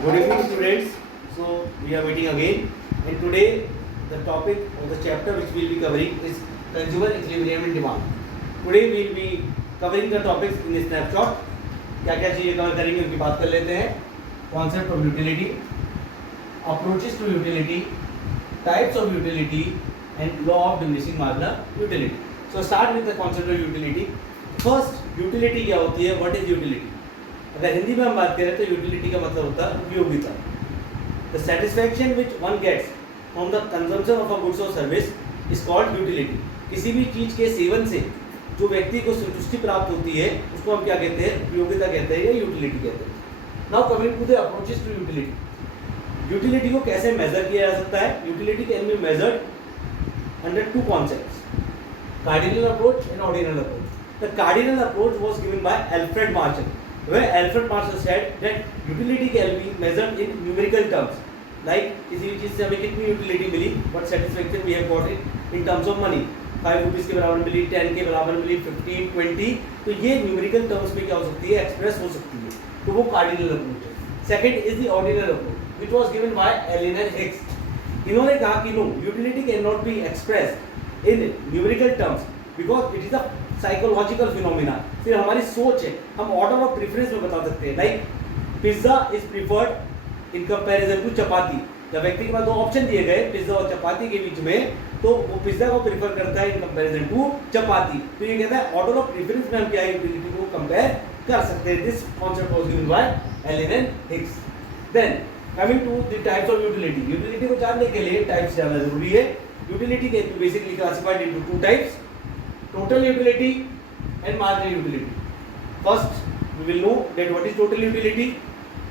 Good evening, students. So we are meeting again, and today the topic of the chapter which we will be covering is consumer equilibrium and demand. Today we will be covering the topics in snapshot. क्या क्या चीजें cover करेंगे उनकी बात कर लेते हैं. Concept of utility, approaches to utility, types of utility, and law of diminishing marginal utility. So start with the concept of utility. First, utility क्या होती है? What is utility? अगर हिंदी में हम बात करें तो यूटिलिटी का मतलब होता है उपयोगिता. The satisfaction which one gets from the consumption of a goods और सर्विस इज कॉल्ड यूटिलिटी. किसी भी चीज़ के सेवन से जो व्यक्ति को संतुष्टि प्राप्त होती है उसको हम क्या कहते हैं? उपयोगिता कहते हैं या यूटिलिटी कहते हैं. Now coming to the approaches to utility. Utility को कैसे मेजर किया जा सकता है? Utility can be measured under two concepts, cardinal approach and ordinal approach. The cardinal approach was given by Alfred Marshall, where Alfred Marshall said that utility can be measured in numerical terms, like किसी भी चीज़ से हमें कितनी utility मिली, what satisfaction we have got it in terms of money, 5 rupees के बराबर मिली, 10 के बराबर मिली, 15, 20. तो ये न्यूमेरिकल टर्म्स में क्या हो सकती है? एक्सप्रेस हो सकती है. तो वो कार्डिनल अप्रोच है. Second is the ordinal approach which was given by Allen and Hicks. इन्होंने कहा कि no, utility can not be express in numerical terms because it is a psychological phenomena. सिर्फ हमारी सोच है, हम ऑर्डर ऑफ प्रेफरेंस में बता सकते हैं. Like pizza is preferred in comparison to chapati. जब व्यक्ति के पास दो ऑप्शन दिए गए पिज्जा और चपाती के बीच में, तो वो पिज्जा को प्रीफर करता है इन कंपैरिजन टू चपाती. तो ये कहता है ऑर्डर ऑफ प्रेफरेंस में हम क्या यूटिलिटी को कंपेयर कर सकते हैं. This concept was given by Allen and Hicks. Then coming to the types of utility. Utility को जानने के लिए टाइप्स जानना जरूरी है. Utility can be basically classified into two types, total utility and marginal utility. First, we will know that what is total utility.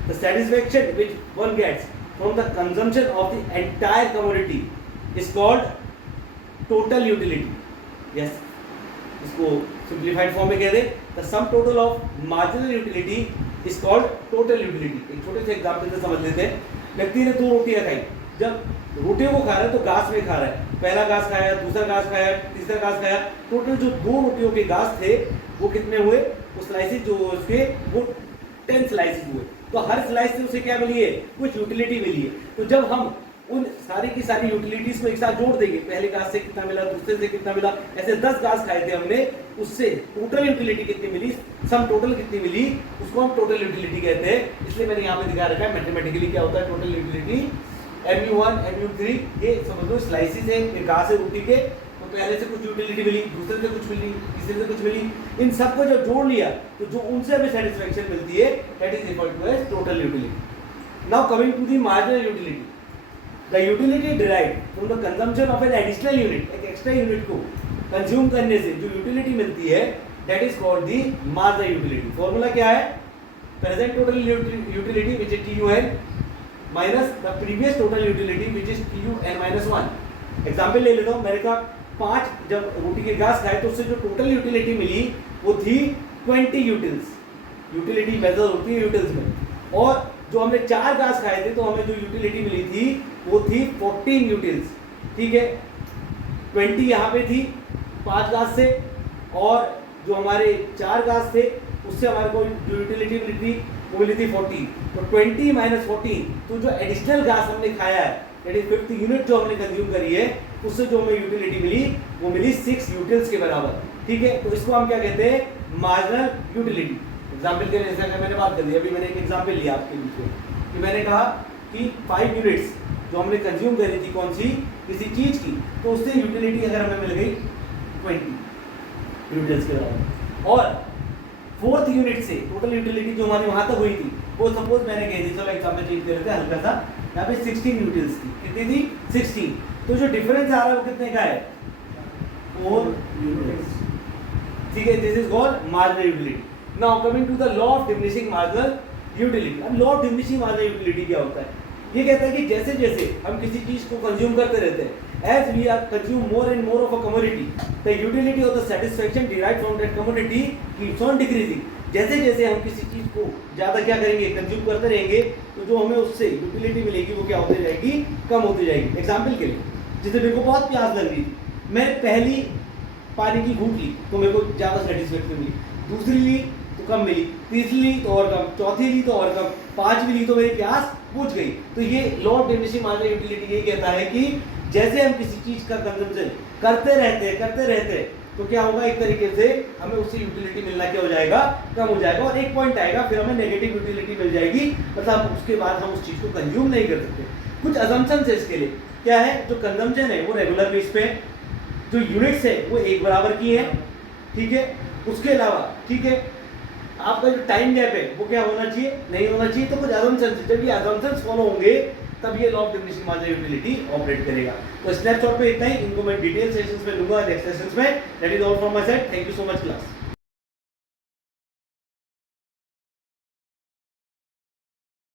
The satisfaction which one gets from the consumption of the entire commodity is called total utility. Yes, इसको simplified form में कह दें. The sum total of marginal utility is called total utility. एक छोटे से example से समझ लेते हैं. व्यक्ति ने 2 रोटियां खाई. जब रोटियों को खा रहा है तो घास में खा रहा है. पहला घास खाया, दूसरा घास खाया, तीसरा घास खाया. टोटल जो 2 रोटियों के घास थे वो कितने हुए? वो स्लाइसेस जो उसके वो 10 स्लाइसेस हुए. तो हर स्लाइस से उसे क्या मिली है? कुछ यूटिलिटी मिली है. तो जब हम उन सारी की सारी यूटिलिटीज को एक साथ जोड़ देंगे, पहले घास से कितना मिला, दूसरे से कितना मिला, ऐसे 10 घास खाए थे हमने, उससे टोटल यूटिलिटी कितनी मिली, सम टोटल कितनी मिली, उसको हम टोटल यूटिलिटी कहते हैं. इसलिए मैंने यहाँ पे दिखा रखा है मैथमेटिकली क्या होता है टोटल यूटिलिटी. mu1 mu3 ये समझ लो स्लाइसेस है एक घास है रोटी के. तो पहले से कुछ यूटिलिटी मिली, दूसरे से कुछ मिली, तीसरे से कुछ मिली. इन सबको जब जोड़ लिया तो जो उनसे हमें सेटिस्फैक्शन मिलती है that is equal to as total utility. Now coming to the marginal utility. The utility derived from the consumption of an additional unit. एक एक्स्ट्रा यूनिट को कंज्यूम करने से जो यूटिलिटी मिलती है that is called the marginal utility. Formula क्या है? Present total utility which is TUN minus the previous total utility which is TUN-1. Example ले लेता हूँ. मैंने कहा 5 जब रोटी के घास खाए तो उससे जो टोटल यूटिलिटी मिली वो थी 20 यूटिल्स. यूटिलिटी मेजर होती है यूटिल्स में. और जो हमने 4 घास खाए थे तो हमें जो यूटिलिटी मिली थी वो थी 14 यूटिल्स. ठीक है, 20 यहाँ पे थी 5 घास से, और जो हमारे 4 घास थे उससे हमारे को जो यूटिलिटी मिली थी वो मिली थी 14. तो 20 माइनस 14, तो जो एडिशनल घास हमने खाया है दैट इज 50 यूनिट जो हमने कंज्यूम करी है, उससे जो हमें यूटिलिटी मिली वो मिली 6 यूटिल्स के बराबर. ठीक है, तो इसको हम क्या कहते हैं? Marginal utility. एग्जाम्पल के लिए जैसा मैंने बात कर दी, अभी मैंने एक एग्जाम्पल लिया आपके बीच में कि मैंने कहा कि 5 यूनिट्स जो हमने कंज्यूम करी थी कौन सी, किसी चीज़ की, तो उससे यूटिलिटी अगर हमें मिल गई 20 यूटिल्स के बराबर. और 4th यूनिट से टोटल यूटिलिटी जो हमारी वहाँ तक हुई थी वो सपोज मैंने कही थी, चलो एग्जाम्पल चेंज कर लेते हैं हल्का सा. यहाँ पे 16 यूटिल्स थी. कितनी थी? 16. तो जो डिफरेंस आ रहा है वो कितने का है? 4 यूनिट्स. ठीक है, this is called marginal utility. Now coming to the law of diminishing marginal utility. अब law of diminishing marginal utility क्या होता है? ये कहता है कि जैसे जैसे हम किसी चीज को कंज्यूम करते रहते हैं, as we are consume more and more of a commodity, the utility of the satisfaction derived from that commodity keeps on decreasing. जैसे जैसे हम किसी चीज को ज्यादा क्या करेंगे? कंज्यूम करते रहेंगे, तो जो हमें उससे यूटिलिटी मिलेगी वो क्या होती जाएगी? कम होती जाएगी. एग्जाम्पल के लिए, जैसे मेरे को बहुत प्यास लग रही थी, मैं पहली पानी की घूंट ली तो मेरे को ज्यादा सेटिस्फेक्शन मिली. दूसरी ली तो कम मिली, तीसरी ली तो और कम, चौथी ली तो और कम, पांचवी ली तो मेरी प्यास बुझ गई। तो ये law of diminishing marginal utility ये कहता है कि जैसे हम किसी चीज का कंजम्पशन करते रहते हैं तो क्या होगा, एक तरीके से हमें उससे यूटिलिटी मिलना क्या हो जाएगा, कम हो जाएगा, और एक पॉइंट आएगा फिर हमें नेगेटिव यूटिलिटी मिल जाएगी, मतलब उसके बाद हम उस चीज को कंज्यूम नहीं कर सकते। कुछ असम्पशंस है इसके लिए। क्या है, जो कंजम्पशन है वो रेगुलर बेस पे है, जो यूनिट्स है वो एक बराबर की है, ठीक है। उसके अलावा ठीक है, आपका जो टाइम गैप है वो क्या होना चाहिए, नहीं होना चाहिए। तो कुछ असम्पशंस, जब ये असम्पशंस फॉलो होंगे तब ये law of diminishing marginal utility operate करेगा। तो स्नैपशॉट पे इतना ही, इनको मैं डिटेल सेशंस में लूंगा नेक्स्ट सेशंस में। That is all from my side, thank you so much class.